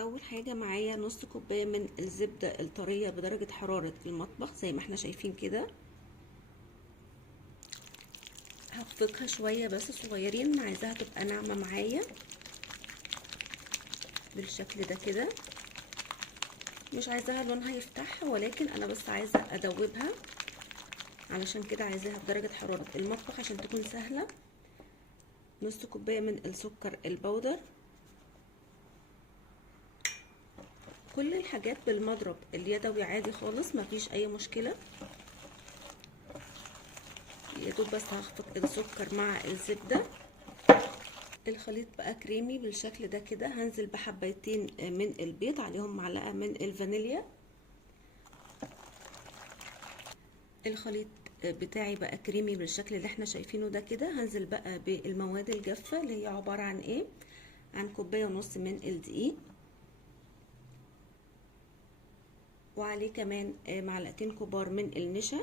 اول حاجه معايا نص كوبايه من الزبده الطريه بدرجه حراره المطبخ زي ما احنا شايفين كده. هخفقها شويه بس صغيرين، عايزاها تبقى ناعمه معايا بالشكل ده كده. مش عايزاها لونها يفتح، ولكن انا بس عايزه ادوبها، علشان كده عايزاها بدرجه حراره المطبخ عشان تكون سهله. نص كوبايه من السكر البودر. كل الحاجات بالمضرب اليدوي عادي خالص، مفيش اي مشكله. يا دوب بس هخفق السكر مع الزبده. الخليط بقى كريمي بالشكل ده كده. هنزل بحبيتين من البيض عليهم معلقه من الفانيليا. الخليط بتاعي بقى كريمي بالشكل اللي احنا شايفينه ده كده. هنزل بقى بالمواد الجافه اللي هي عباره عن ايه، عن كوبايه ونص من الدقيق، وعليه كمان معلقتين كبار من النشا،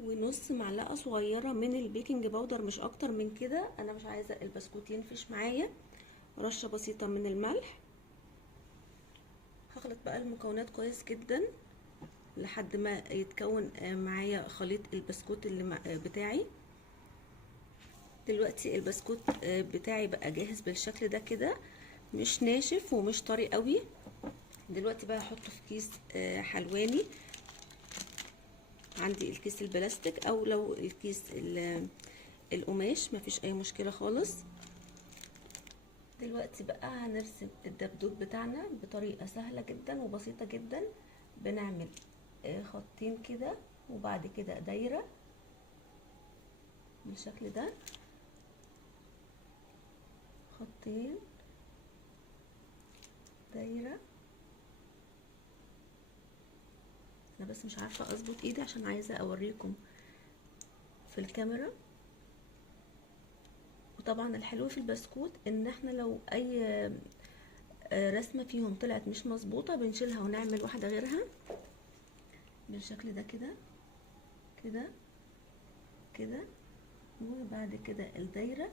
ونص معلقه صغيره من البيكنج باودر، مش اكتر من كده. انا مش عايزه البسكوت ينفش معايا. رشه بسيطه من الملح. هخلط بقى المكونات كويس جدا لحد ما يتكون معايا خليط البسكوت اللي بتاعي. دلوقتي البسكوت بتاعي بقى جاهز بالشكل ده كده، مش ناشف ومش طري قوي. دلوقتي بقى هحطه في كيس حلواني. عندي الكيس البلاستيك، او لو الكيس القماش مفيش اي مشكله خالص. دلوقتي بقى هنرسم الدبدوب بتاعنا بطريقه سهله جدا وبسيطه جدا. بنعمل خطين كده، وبعد كده دايره بالشكل ده، خطين، دايره. انا بس مش عارفه اظبط ايدي عشان عايزه اوريكم في الكاميرا. وطبعا الحلو في البسكوت ان احنا لو اي رسمه فيهم طلعت مش مظبوطه بنشيلها ونعمل واحده غيرها بالشكل ده كده كده كده. وبعد كده الدايره.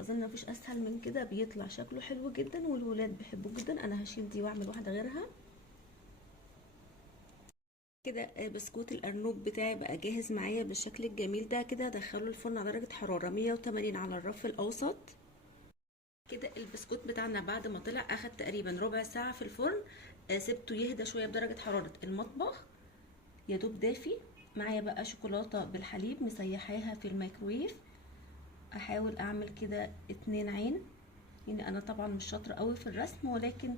اظن مفيش اسهل من كده، بيطلع شكله حلو جدا والولاد بيحبوه جدا. انا هشيل دي واعمل واحده غيرها كده. بسكوت الارنوب بتاعي بقى جاهز معايا بالشكل الجميل ده كده. هدخله الفرن على درجه حراره 180 على الرف الاوسط. كده البسكوت بتاعنا بعد ما طلع اخد تقريبا ربع ساعه في الفرن. سبته يهدى شويه بدرجه حراره المطبخ، يا دوب دافي. معايا بقى شوكولاته بالحليب مسيحاها في الميكرويف. احاول اعمل كده 2 عين، يعني انا طبعا مش شاطره قوي في الرسم، ولكن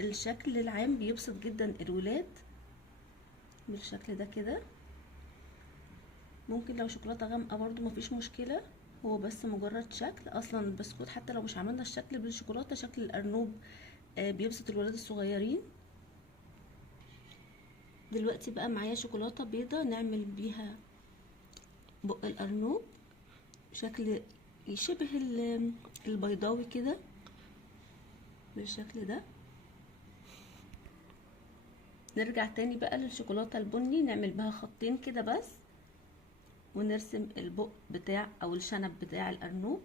الشكل العام بيبسط جدا الولاد بالشكل ده كده. ممكن لو شوكولاته غامقه برضو مفيش مشكله، هو بس مجرد شكل. اصلا البسكوت حتى لو مش عملنا الشكل بالشوكولاته، شكل الارنوب بيبسط الولاد الصغيرين. دلوقتي بقى معايا شوكولاته بيضه نعمل بيها بق الارنوب شكل يشبه البيضاوي كده بالشكل ده. نرجع تاني بقى للشوكولاته البني، نعمل بها خطين كده بس، ونرسم البق بتاع او الشنب بتاع الارنوب.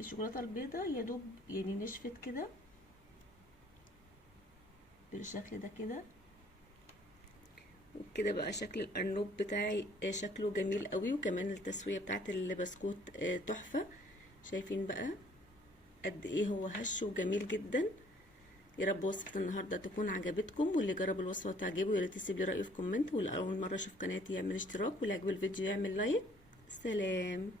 الشوكولاته البيضه يا دوب يعني نشفت كده بالشكل ده كده. وكده بقى شكل الارنوب بتاعي شكله جميل قوي، وكمان التسويه بتاعت البسكوت تحفه. شايفين بقى قد ايه هو هش وجميل جدا. يا رب وصفه النهارده تكون عجبتكم، واللي جرب الوصفه وتعجبه يا ريت يسيب لي رايه في كومنت، واللي اول مره يشوف قناتي يعمل اشتراك، واللي عجبه الفيديو يعمل لايك. سلام.